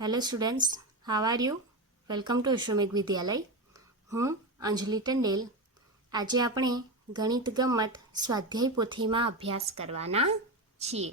Hello students, how are you? Welcome to Ashwamegh Vidyalaya. હું અંજલિ ટંડેલ. આજે આપણે ગણિત ગમ્મત સ્વાધ્યાય પોથીમાં અભ્યાસ કરવાના છીએ.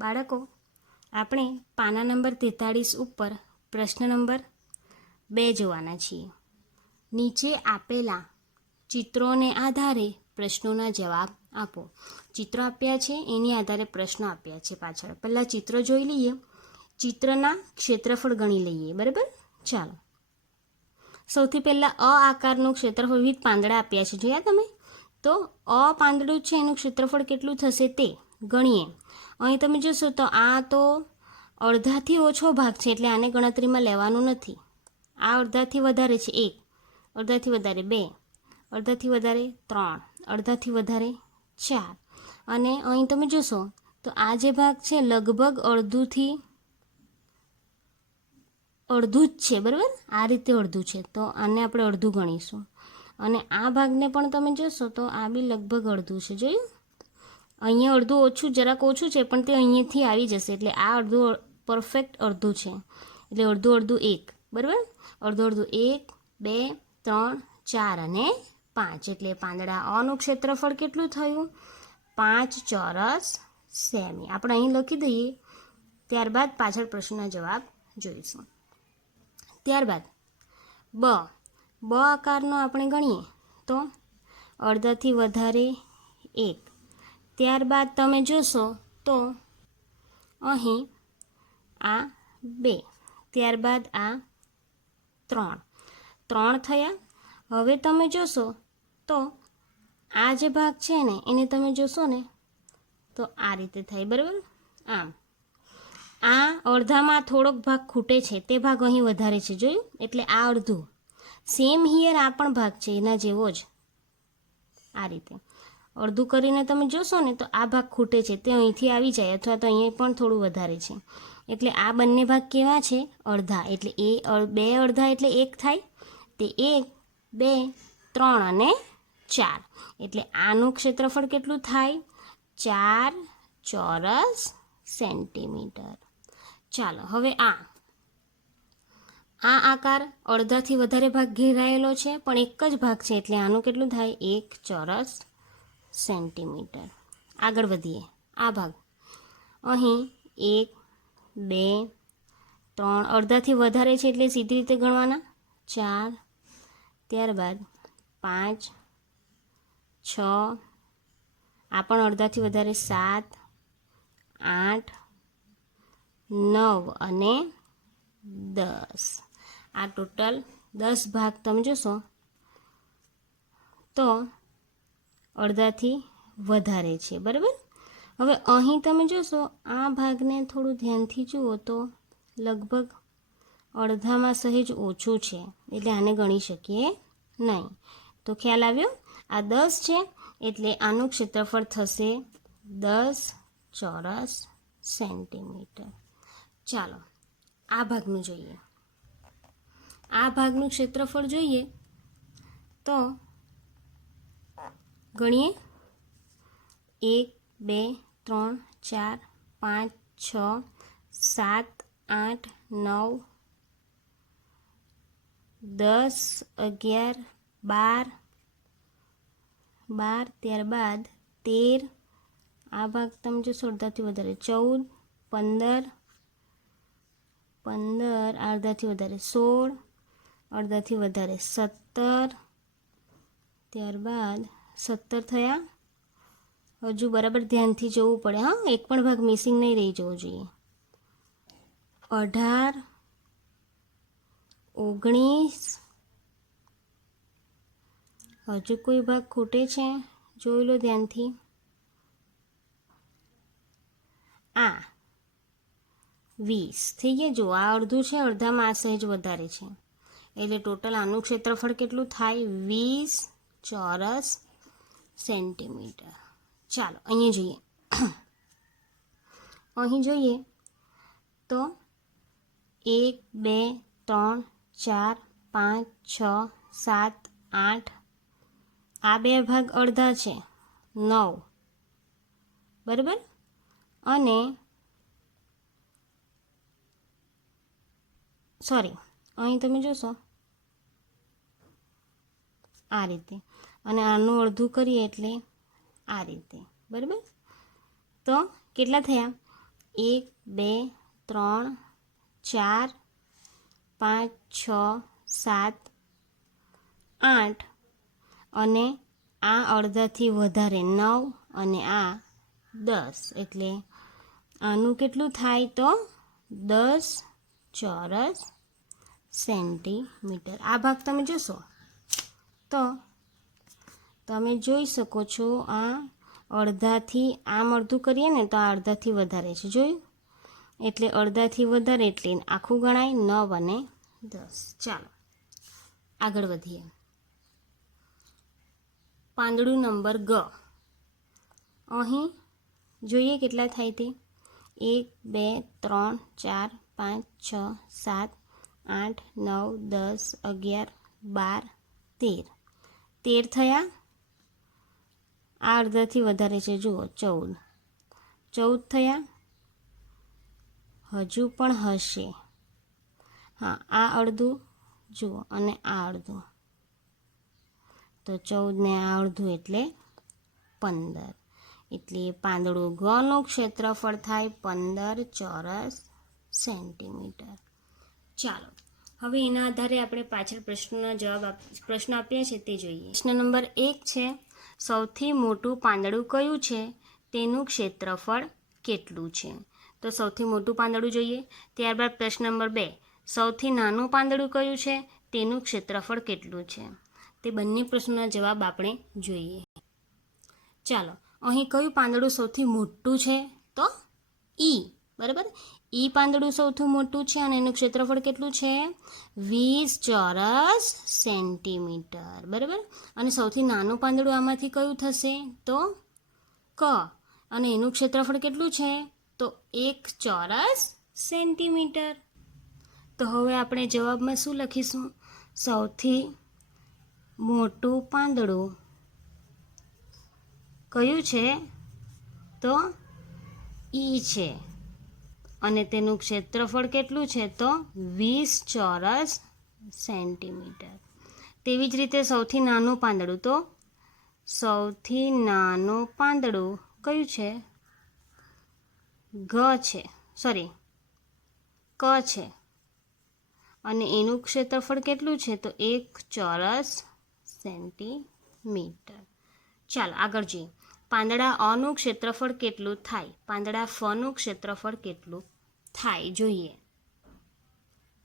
બાળકો, આપણે પાના નંબર 43 ઉપર પ્રશ્ન નંબર 2 જોવાના છીએ. નીચે આપેલા ચિત્રોને આધારે પ્રશ્નોના જવાબ આપો. ચિત્રો આપ્યા છે, એની આધારે પ્રશ્નો આપ્યા છે પાછળ. પહેલાં ચિત્રો જોઈ લઈએ, ચિત્રના ક્ષેત્રફળ ગણી લઈએ. બરાબર, ચાલો. સૌથી પહેલાં અ આકારનું ક્ષેત્રફળ વિવિધ પાંદડા આપ્યા છે, જોયા તમે? તો અ પાંદડું છે એનું ક્ષેત્રફળ કેટલું થશે તે ગણીએ. અહીં તમે જોશો તો આ તો અડધાથી ઓછો ભાગ છે, એટલે આને ગણતરીમાં લેવાનું નથી. આ અડધાથી વધારે છે 1, અડધાથી વધારે 2, અડધાથી વધારે 3, અડધાથી વધારે 4. અને અહીં તમે જોશો તો આ જે ભાગ છે લગભગ અડધું જ છે. બરાબર, આ રીતે અડધું છે, તો આને આપણે અડધું ગણીશું. અને આ ભાગને પણ તમે જોશો તો આ બી લગભગ અડધું છે. જોયું? અહીંયા અડધું ઓછું, જરાક ઓછું છે, પણ તે અહીંયાથી આવી જશે, એટલે આ અડધું પરફેક્ટ અડધું છે. એટલે અડધું અડધું 1. બરાબર, અડધું અડધું 1, 2, 3, 4 અને 5. એટલે પાંદડા અનું ક્ષેત્રફળ કેટલું થયું? 5 ચોરસ સેમી. આપણે અહીં લખી દઈએ, ત્યારબાદ પાછળ પ્રશ્નના જવાબ જોઈશું. ત્યારબાદ બ આકારનો આપણે ગણીએ તો અડધાથી વધારે 1. ત્યારબાદ તમે જોશો તો અહીં આ 2, ત્યારબાદ આ 3 થયા. હવે તમે જોશો તો આ જે ભાગ છે ને એને તમે જોશો ને તો આ રીતે થાય. બરાબર, આમ આ અડધામાં થોડોક ભાગ ખૂટે છે, તે ભાગ અહીં વધારે છે. જોયું? એટલે આ અડધું. સેમ હિયર આ પણ ભાગ છે એના જેવો જ. આ રીતે અડધું કરીને તમે જોશો ને તો આ ભાગ ખૂટે છે, તે અહીંથી આવી જાય, અથવા તો અહીંયા પણ થોડું વધારે છે. એટલે આ બંને ભાગ કેવા છે? અડધા. એટલે એ 2 અડધા એટલે 1 થાય. તે 1, 2, 3 અને 4. એટલે આનું ક્ષેત્રફળ કેટલું થાય? 4 ચોરસ સેન્ટીમીટર. ચાલો, હવે આ આકાર અડધાથી વધારે ભાગ ઘેરાયેલો છે, પણ એક જ ભાગ છે, એટલે આનું કેટલું થાય? 1 ચોરસ સેન્ટીમીટર. આગળ વધીએ. આ ભાગ અહીં 1, 2, 3 અડધાથી વધારે છે, એટલે સીધી રીતે ગણવાના. 4, ત્યારબાદ 5, 6, આ પણ અડધાથી વધારે 7, 8, 9 અને 10. આ ટોટલ 10 ભાગ તમે જોશો તો અડધાથી વધારે છે. બરાબર, હવે અહીં તમે જોશો આ ભાગને થોડું ધ્યાનથી જુઓ તો લગભગ અડધામાં સહેજ ઓછું છે, એટલે આને ગણી શકીએ નહીં. તો ખ્યાલ આવ્યો? આ 10 છે, એટલે આનું ક્ષેત્રફળ થશે 10 ચોરસ સેન્ટીમીટર. ચાલો, આ ભાગનું જોઈએ. આ ભાગનું ક્ષેત્રફળ જોઈએ તો ગણીએ. 1, 2, 3, 4, 5, 6, 7, 8, 9, 10, 11, 12, ત્યારબાદ 13. આ ભાગ તમે જોશો અડધાથી વધારે 14, 15, અડધાથી વધારે 16, અડધાથી વધારે 17, ત્યારબાદ 17 થયા. હજુ બરાબર ધ્યાનથી જોવું પડે, હા, એક પણ ભાગ મિસિંગ નહીં રહી જવો જોઈએ. 18, 19, હજુ કોઈ ભાગ ખૂટે છે, જોઈ લો ધ્યાનથી. આ 20 થઈ ગયા. જો આ અડધું છે, અડધામાં આ સહેજ વધારે છે, એટલે ટોટલ આનું ક્ષેત્રફળ કેટલું થાય? 20 ચોરસ સેન્ટીમીટર. ચાલો, અહીંયા જોઈએ. અહીં જોઈએ તો 1, 2, 3, 4, 5, 6, 7, 8. આ 2 ભાગ અડધા છે, 9. બરાબર, અને સોરી, અહીં તમે જોશો આ રીતે, અને આનું અડધું કરીએ એટલે આ રીતે, બરાબર. તો કેટલા થયા? 1 2 3 4 5 6 7 8, અને આ અડધાથી વધારે 9, અને આ 10, એટલે આનું કેટલું થાય? તો 10 ચોરસ સેન્ટીમીટર. આ ભાગ તમે જોશો તો તમે જોઈ શકો છો, આ અડધાથી આમ અડધું કરીએ ને તો આ અડધાથી વધારે છે, જોયું? એટલે અડધાથી વધારે એટલે આખું ગણાય 9 અને 10. ચાલો આગળ વધીએ. પાંદડું નંબર ગ. અહીં જોઈએ કેટલા થાય તે. 1 2 3 4 5 6 7 8 9 10 11 12 13. 13 થયા. આ અડધાથી વધારે છે, જુઓ 14. 14 થયા. હજુ પણ હશે. હા, આ અડધું જુઓ અને આ અડધું, તો 14 ને આ અડધું એટલે 15. એટલે પાંદડું ગનું ક્ષેત્રફળ થાય 15 ચોરસ સેન્ટીમીટર. ચાલો હવે એના આધારે આપણે પાછળ પ્રશ્નોના જવાબ પ્રશ્નો આપ્યા છે તે જોઈએ. પ્રશ્ન નંબર 1 છે, સૌથી મોટું પાંદડું કયું છે, તેનું ક્ષેત્રફળ કેટલું છે? તો સૌથી મોટું પાંદડું જોઈએ. ત્યારબાદ પ્રશ્ન નંબર 2, સૌથી નાનું પાંદડું કયું છે, તેનું ક્ષેત્રફળ કેટલું છે? તે બંને પ્રશ્નોના જવાબ આપણે જોઈએ. ચાલો, અહીં કયું પાંદડું સૌથી મોટું છે? તો ઈ, બરાબર. ઈ પાંદડું સૌથી મોટું છે અને એનું ક્ષેત્રફળ કેટલું છે? 20 ચોરસ સેન્ટીમીટર, બરાબર. અને સૌથી નાનું પાંદડું આમાંથી કયું થશે? તો ક, અને એનું ક્ષેત્રફળ કેટલું છે? તો 1 ચોરસ સેન્ટીમીટર. તો હવે આપણે જવાબમાં શું લખીશું? સૌથી મોટું પાંદડું કયું છે? તો ઈ છે, અને તેનું ક્ષેત્રફળ કેટલું છે? તો 20 ચોરસ સેન્ટીમીટર. તેવી જ રીતે સૌથી નાનું પાંદડું, તો સૌથી નાનું પાંદડું કયું છે? ગ છે, સોરી ક છે, અને એનું ક્ષેત્રફળ કેટલું છે? તો 1 ચોરસ સેન્ટીમીટર. ચાલો આગળ જોઈએ. પાંદડા અનું ક્ષેત્રફળ કેટલું થાય? પાંદડા ફનું ક્ષેત્રફળ કેટલું થાય જોઈએ.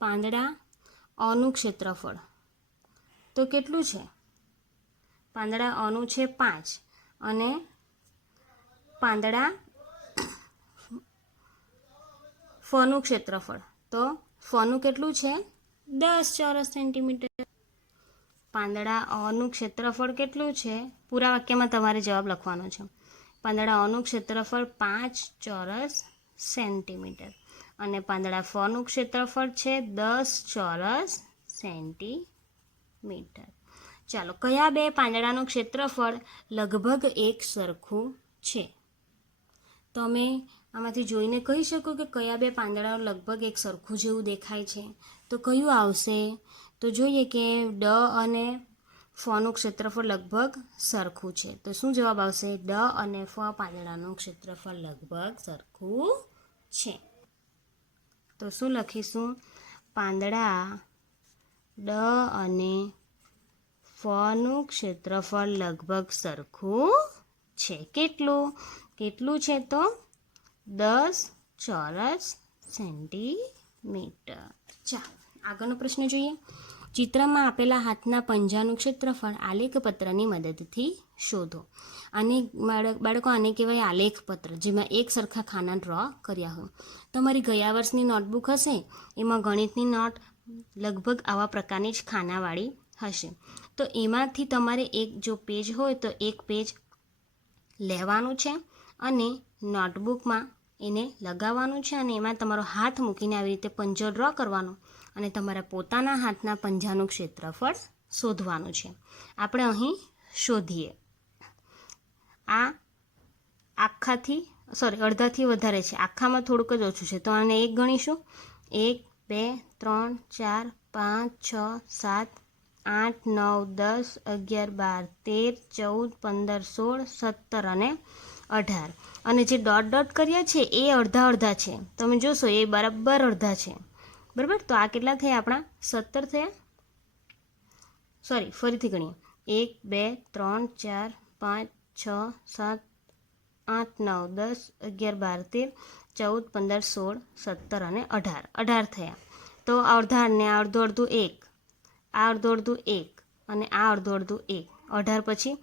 પાંદડા અનું ક્ષેત્રફળ તો કેટલું છે? પાંદડા અનું છે 5, અને પાંદડા ફનું ક્ષેત્રફળ, તો ફનું કેટલું છે? 10 ચોરસ સેન્ટીમીટર. પાંદડા અનું ક્ષેત્રફળ કેટલું છે? પૂરા વાક્યમાં તમારે જવાબ લખવાનો છે. પાંદડા અનું ક્ષેત્રફળ 5 ચોરસ સેન્ટીમીટર, અને પાંદડા ફનું ક્ષેત્રફળ છે 10 ચોરસ સેન્ટીમીટર. ચાલો, કયા બે પાંદડાનું ક્ષેત્રફળ લગભગ એક સરખું છે? તમે આમાંથી જોઈને કહી શકો કે કયા બે પાંદડાઓ લગભગ એક સરખું જેવું દેખાય છે? તો કયું આવશે? તો જોઈએ કે ડ અને ફનું ક્ષેત્રફળ લગભગ સરખું છે. તો શું જવાબ આવશે? ડ અને ફ પાંદડાનું ક્ષેત્રફળ લગભગ સરખું છે. તો શું લખીશું? પાંદડા ડ અને ફનું ક્ષેત્રફળ લગભગ સરખું છે. કેટલું છે? તો 10 ચોરસ સેન્ટીમીટર. ચાલો આગળનો પ્રશ્ન જોઈએ. ચિત્રમાં આપેલા હાથના પંજાનું ક્ષેત્રફળ આલેખપત્રની મદદથી શોધો. આને બાળકો આને કહેવાય આલેખપત્ર, જેમાં એક સરખા ખાના ડ્રો કર્યા હોય. તમારી ગયા વર્ષની નોટબુક હશે, એમાં ગણિતની નોટ લગભગ આવા પ્રકારની જ ખાનાવાળી હશે. તો એમાંથી તમારે એક જો પેજ હોય તો એક પેજ લેવાનું છે, અને નોટબુકમાં એને લગાવવાનું છે, અને એમાં તમારો હાથ મૂકીને આવી રીતે પંજો ડ્રો કરવાનો, અને તમારા પોતાના હાથના પંજાનું ક્ષેત્રફળ શોધવાનું છે. આપણે અહીં શોધીએ. આ અડધાથી વધારે છે, આખામાં થોડુંક જ ઓછું છે, તો આને 1 ગણીશું. 1 2 3 4 5 6 7 8 9 10 11 12 13 14 15 16 17 અને 18 અને જે ડોટ ડોટ કર્યા છે એ અડધા અડધા છે. તમે જોશો એ બરાબર અડધા છે. બરાબર, તો આ કેટલા થયા આપણા? 17 થયા. સોરી, ફરીથી ગણીએ. 1 2 3 4 5 6 7 8 9 10 11 12 13 14 15 16 17 અને 18 18 થયા. તો અડધા ને આ અડધું અડધું 1, આ અડધું અડધું 1 અને આ અડધું અડધું 1. 18 પછી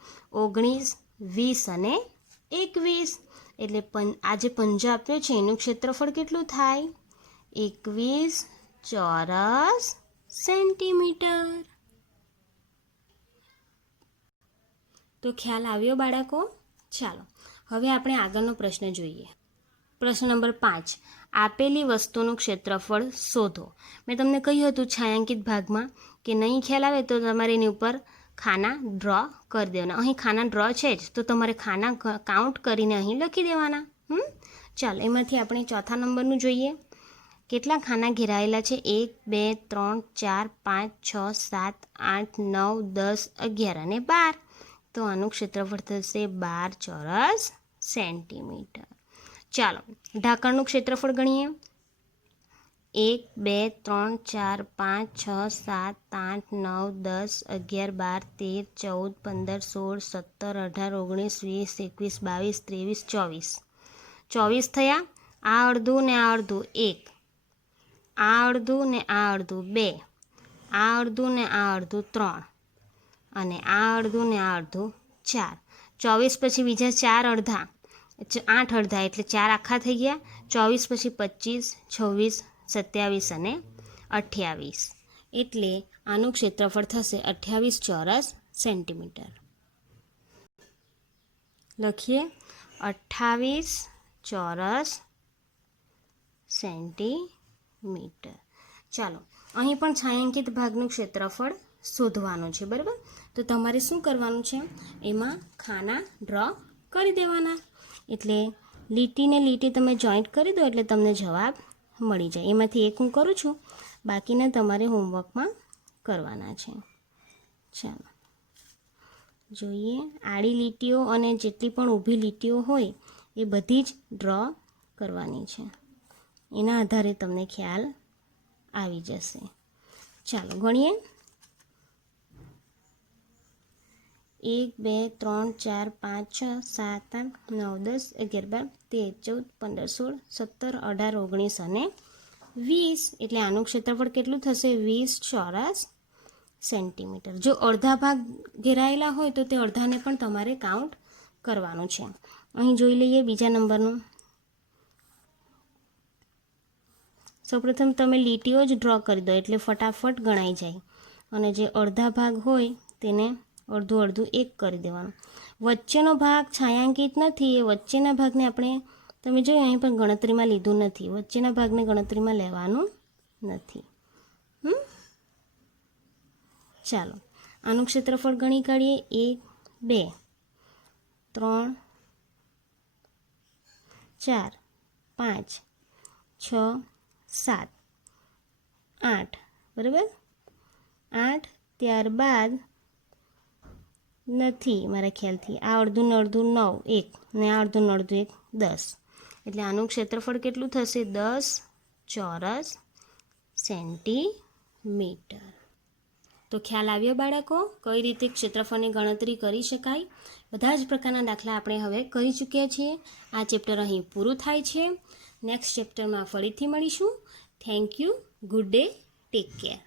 19 20 અને 21. એટલે આ જે પંજો આપ્યો છે એનું ક્ષેત્રફળ કેટલું થાય? 21 ચોરસ સેન્ટીમીટર. તો ખ્યાલ આવ્યો બાળકો? ચાલો હવે આપણે આગળનો પ્રશ્ન જોઈએ. પ્રશ્ન નંબર 5. આપેલી વસ્તુનું ક્ષેત્રફળ શોધો. મેં તમને કહ્યું હતું છાંયાંકિત ભાગમાં કે નહીં ખ્યાલ આવે તો તમારે એની ઉપર ખાના ડ્રો કરી દેવાના. અહીં ખાના ડ્રો છે જ, તો તમારે ખાના કાઉન્ટ કરીને અહીં લખી દેવાના. ચાલો એમાંથી આપણે ચોથા નંબરનું જોઈએ. કેટલા ખાના ઘેરાયેલા છે? 1 2 3 4 5 6 7 8 9 10 11 અને 12. તો આનું ક્ષેત્રફળ થશે 12 ચોરસ સેન્ટીમીટર. ચાલો ઢાંકણનું ક્ષેત્રફળ ગણીએ. 1 2 3 4 5 6 7 8 9 10 11 12 13 14 15 16 17 18 19 20 21 22 23 24 થયા. આ અડધું ને આ અડધું 1, આ અડધું ને આ અડધું 2, આ અડધું ને આ અડધું 3 અને આ અડધું ને આ અડધું 4. 24 પછી બીજા 4 અડધા, 8 અડધા એટલે 4 આખા થઈ ગયા. 24 પછી 25 26 27 અને 28. એટલે આનું ક્ષેત્રફળ થશે 28 ચોરસ સેન્ટીમીટર. લખીએ 28 ચોરસ સેન્ટીમીટર. ચાલો અહીં પણ છાંયાંકિત ભાગનું ક્ષેત્રફળ શોધવાનું છે. બરાબર, તો તમારે શું કરવાનું છે? એમાં ખાના ડ્રો કરી દેવાના. એટલે લીટીને લીટી તમે જોઈન્ટ કરી દો એટલે તમને જવાબ મળી જાય. એમાંથી એક હું કરું છું, બાકીના તમારે હોમવર્કમાં કરવાના છે. ચાલો જોઈએ. આડી લીટીઓ અને જેટલી પણ ઊભી લીટીઓ હોય એ બધી જ ડ્રો કરવાની છે. એના આધારે તમને ખ્યાલ આવી જશે. ચાલો ગણીએ. 1 2 3 4 5 6 7 8 9 10 11 12 13 14 15 16 17 18 19 અને 20. એટલે આનું ક્ષેત્રફળ કેટલું થશે? 20 ચોરસ સેન્ટીમીટર. જો અડધા ભાગ ઘેરાયેલા હોય તો તે અડધાને પણ તમારે કાઉન્ટ કરવાનું છે. અહીં જોઈ લઈએ બીજા નંબરનું. સૌપ્રથમ તમે લીટીઓ જ ડ્રો કરી દો એટલે ફટાફટ ગણાઈ જાય. અને જે અડધા ભાગ હોય તેને અડધું અડધું એક કરી દેવાનું. વચ્ચેનો ભાગ છાંયાંકિત નથી, એ વચ્ચેના ભાગને આપણે તમે જોયું અહીં પણ ગણતરીમાં લીધું નથી. વચ્ચેના ભાગને ગણતરીમાં લેવાનું નથી. ચાલો આનું ક્ષેત્રફળ ગણી કાઢીએ. 1 2 3 4 5 6 7 8. બરાબર, 8. ત્યારબાદ નથી મારા ખ્યાલથી આ અડધું ને અડધું 9 1 ને આ અડધું ને અડધું 1 10. એટલે આનું ક્ષેત્રફળ કેટલું થશે? 10 ચોરસ સેન્ટીમીટર. તો ખ્યાલ આવ્યો બાળકો કઈ રીતે ક્ષેત્રફળની ગણતરી કરી શકાય? બધા જ પ્રકારના દાખલા આપણે હવે કરી ચૂક્યા છીએ. આ ચેપ્ટર અહીં પૂરું થાય છે. નેક્સ્ટ ચેપ્ટરમાં ફરીથી મળીશું. Thank you. Good day. Take care.